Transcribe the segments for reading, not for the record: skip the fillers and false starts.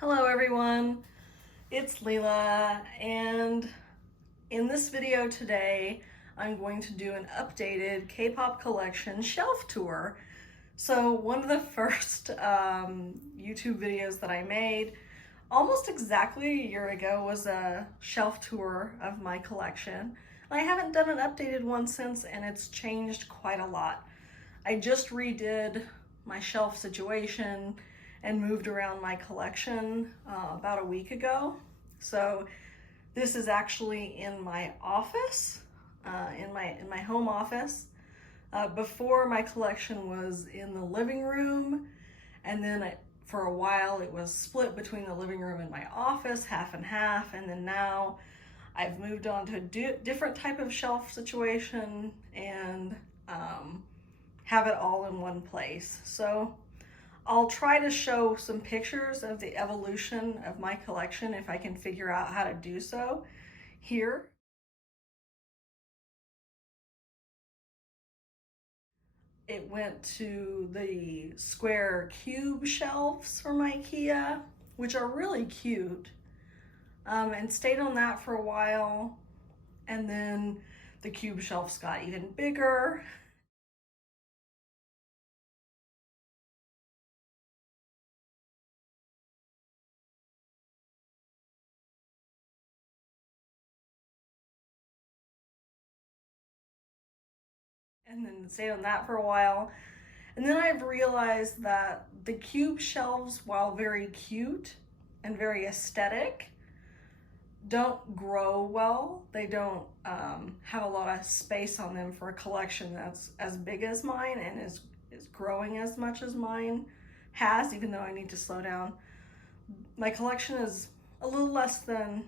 Hello everyone, it's Leela, and in this video today I'm going to do an updated K-pop collection shelf tour. So one of the first YouTube videos that I made almost exactly a year ago was a shelf tour of my collection. I haven't done an updated one since, and it's changed quite a lot. I just redid my shelf situation and moved around my collection about a week ago. So this is actually in my office, in my home office. Before, my collection was in the living room, and then for a while it was split between the living room and my office, half and half, and then now I've moved on to a different type of shelf situation and have it all in one place. So I'll try to show some pictures of the evolution of my collection if I can figure out how to do so here. It went to the square cube shelves from IKEA, which are really cute, and stayed on that for a while. And then the cube shelves got even bigger. And then stayed on that for a while. And then I've realized that the cube shelves, while very cute and very aesthetic, don't grow well. They don't have a lot of space on them for a collection that's as big as mine and is growing as much as mine has, even though I need to slow down. My collection is a little less than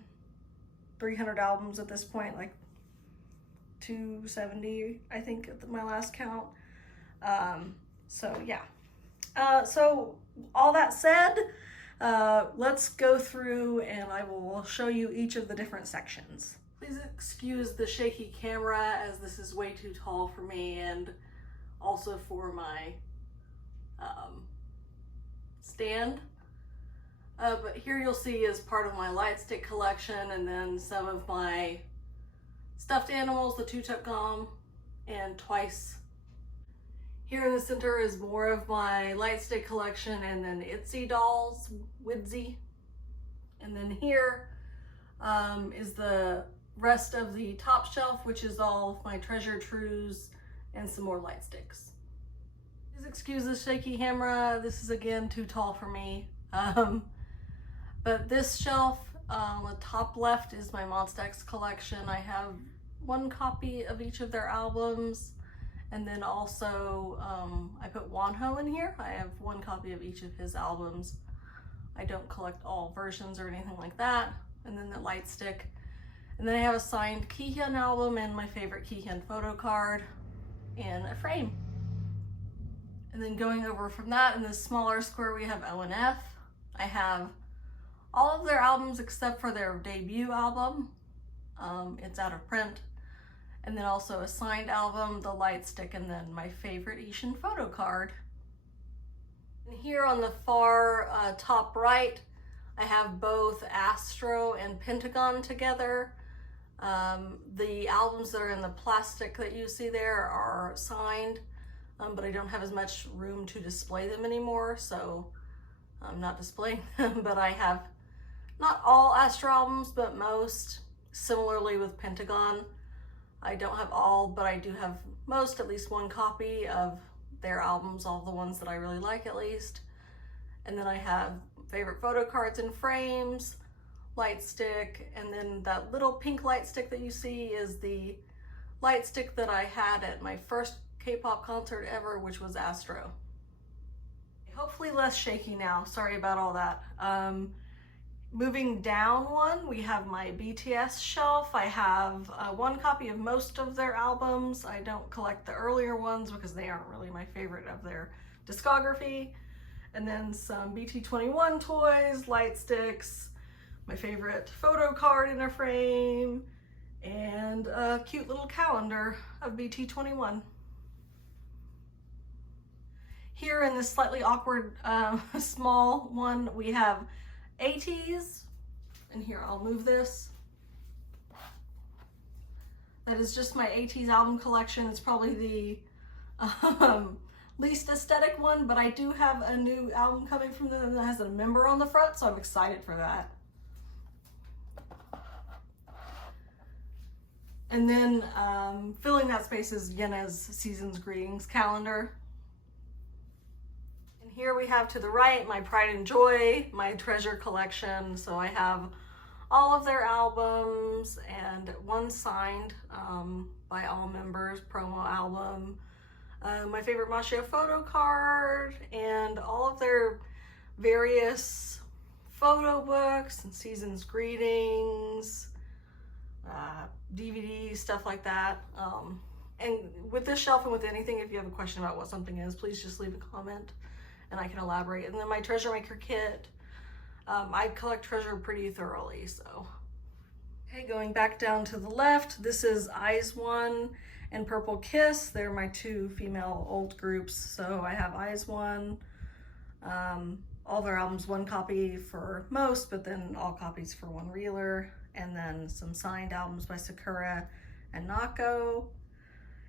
300 albums at this point, like 270, I think, at my last count. So yeah. So all that said, let's go through and I will show you each of the different sections. Please excuse the shaky camera, as this is way too tall for me and also for my stand. But here you'll see is part of my light stick collection, and then some of my stuffed animals, the Tutukgom and Twice. Here in the center is more of my light stick collection, and then Itsy dolls, Widsy. And then here is the rest of the top shelf, which is all of my treasure trues and some more light sticks. Please excuse the shaky camera. This is again too tall for me. But this shelf on the top left is my Monsta X collection. I have one copy of each of their albums. And then also, I put Wonho in here. I have one copy of each of his albums. I don't collect all versions or anything like that. And then the light stick. And then I have a signed Kihyun album and my favorite Kihyun photo card in a frame. And then going over from that, in this smaller square, we have O&F. I have all of their albums except for their debut album. It's out of print. And then also a signed album, the light stick, and then my favorite Ishin photo card. And here on the far top right, I have both Astro and Pentagon together. The albums that are in the plastic that you see there are signed, but I don't have as much room to display them anymore, so I'm not displaying them. But I have not all Astro albums, but most. Similarly with Pentagon, I don't have all, but I do have most, at least one copy of their albums, all the ones that I really like at least. And then I have favorite photo cards in frames, light stick, and then that little pink light stick that you see is the light stick that I had at my first K-pop concert ever, which was Astro. Hopefully less shaky now, sorry about all that. Moving down one, we have my BTS shelf. I have one copy of most of their albums. I don't collect the earlier ones because they aren't really my favorite of their discography. And then some BT21 toys, light sticks, my favorite photo card in a frame, and a cute little calendar of BT21. Here in this slightly awkward small one, we have 80s, and here, I'll move this. That is just my 80s album collection. It's probably the least aesthetic one, but I do have a new album coming from them that has a member on the front, so I'm excited for that. And then filling that space is Yena's Season's Greetings calendar. And here we have to the right my Pride and Joy, my treasure collection. So I have all of their albums and one signed by all members promo album, my favorite Masha photo card, and all of their various photo books and Season's Greetings, DVD, stuff like that. And with this shelf and with anything, if you have a question about what something is, please just leave a comment and I can elaborate. And then my treasure maker kit. I collect treasure pretty thoroughly, so. Okay, going back down to the left, this is Eyes One and Purple Kiss. They're my two female old groups. So I have Eyes One, all their albums, one copy for most, but then all copies for one reeler. And then some signed albums by Sakura and Nako.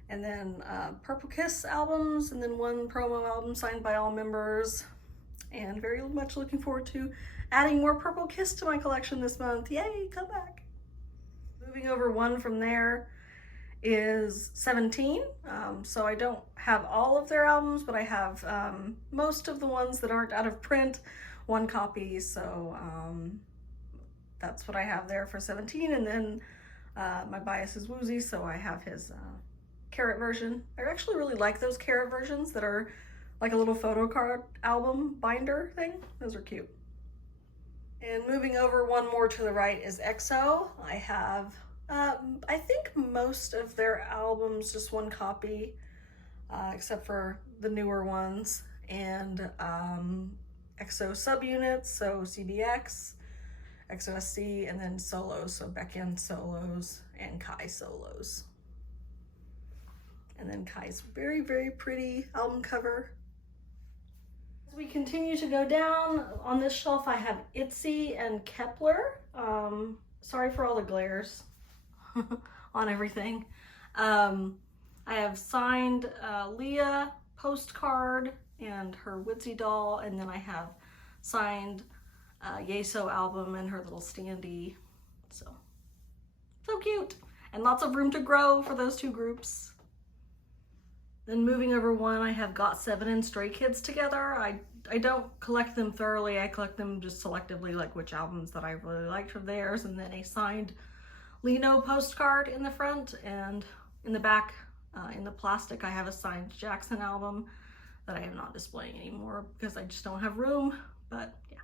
And then Purple Kiss albums, and then one promo album signed by all members. And very much looking forward to adding more Purple Kiss to my collection this month. Yay, come back. Moving over one from there is 17. So I don't have all of their albums, but I have most of the ones that aren't out of print, one copy. So that's what I have there for 17. And then my bias is Woozy, so I have his carrot version. I actually really like those carrot versions that are like a little photo card album binder thing. Those are cute. And moving over one more to the right is EXO. I have, I think most of their albums, just one copy, except for the newer ones. And EXO subunits, so CBX, EXO-SC, and then solos, so Baekhyun solos and Kai solos. And then Kai's very, very pretty album cover. As we continue to go down, on this shelf I have ITZY and Kepler. Sorry for all the glares on everything. I have signed Leah postcard and her Witsy doll, and then I have signed Yeso album and her little standee. So cute. And lots of room to grow for those two groups. Then moving over one, I have GOT7 and Stray Kids together. I don't collect them thoroughly. I collect them just selectively, like which albums that I really liked from theirs, and then a signed Lino postcard in the front, and in the back, in the plastic, I have a signed Jackson album that I am not displaying anymore because I just don't have room, but yeah.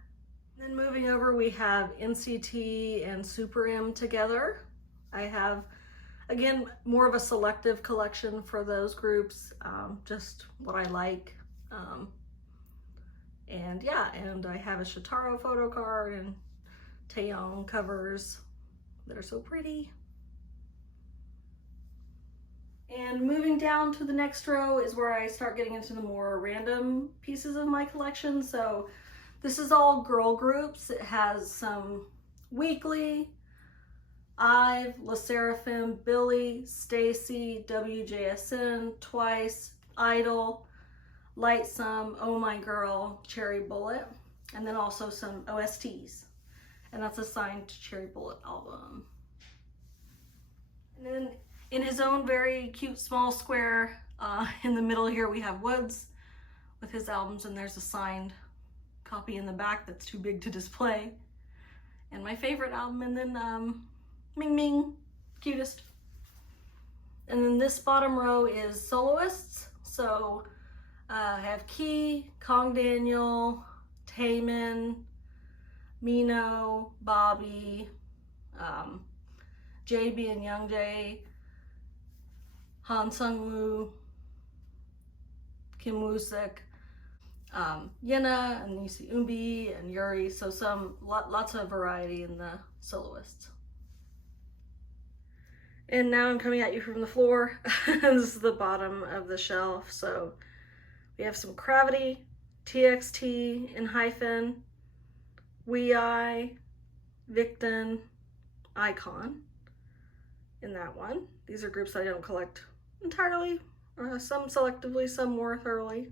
Then moving over, we have NCT and Super M together. I have, again, more of a selective collection for those groups, just what I like. And yeah, and I have a Shotaro photo card and Taeyong covers that are so pretty. And moving down to the next row is where I start getting into the more random pieces of my collection. So this is all girl groups. It has some weekly, IVE, LE SSERAFIM, Billy, Stacy, WJSN, Twice, Idol, Lightsome, Oh My Girl, Cherry Bullet, and then also some OSTs. And that's a signed Cherry Bullet album. And then in his own very cute small square, in the middle here we have Woods with his albums, and there's a signed copy in the back that's too big to display. And my favorite album, and then Ming Ming, cutest. And then this bottom row is soloists. So I have Key, Kong Daniel, Taemin, Mino, Bobby, JB and Youngjae, Han Sung-woo, Kim Woo-sik, Yena, and you see Eunbi and Yuri. So lots of variety in the soloists. And now I'm coming at you from the floor. This is the bottom of the shelf. So we have some Gravity, TXT in hyphen, Wei, Victon, Icon in that one. These are groups that I don't collect entirely, some selectively, some more thoroughly.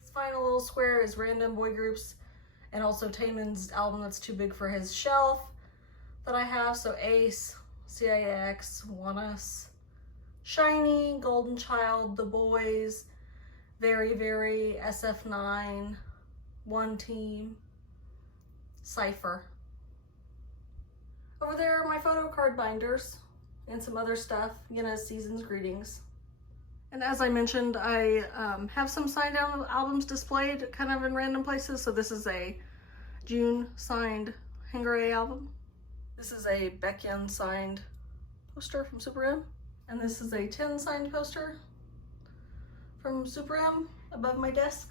This final little square is random boy groups, and also Taemin's album that's too big for his shelf that I have. So Ace, CIX, ONEUS, Shiny, Golden Child, The Boys, Very Very, SF9, One Team, Cypher. Over there are my photo card binders and some other stuff, you know, season's greetings. And as I mentioned, I have some signed albums displayed kind of in random places. So this is a June signed Hangare album. This is a Baekhyun signed poster from Super M. And this is a 10 signed poster from Super M above my desk.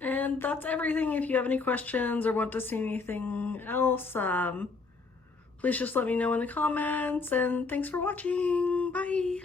And that's everything. If you have any questions or want to see anything else, please just let me know in the comments. And thanks for watching. Bye.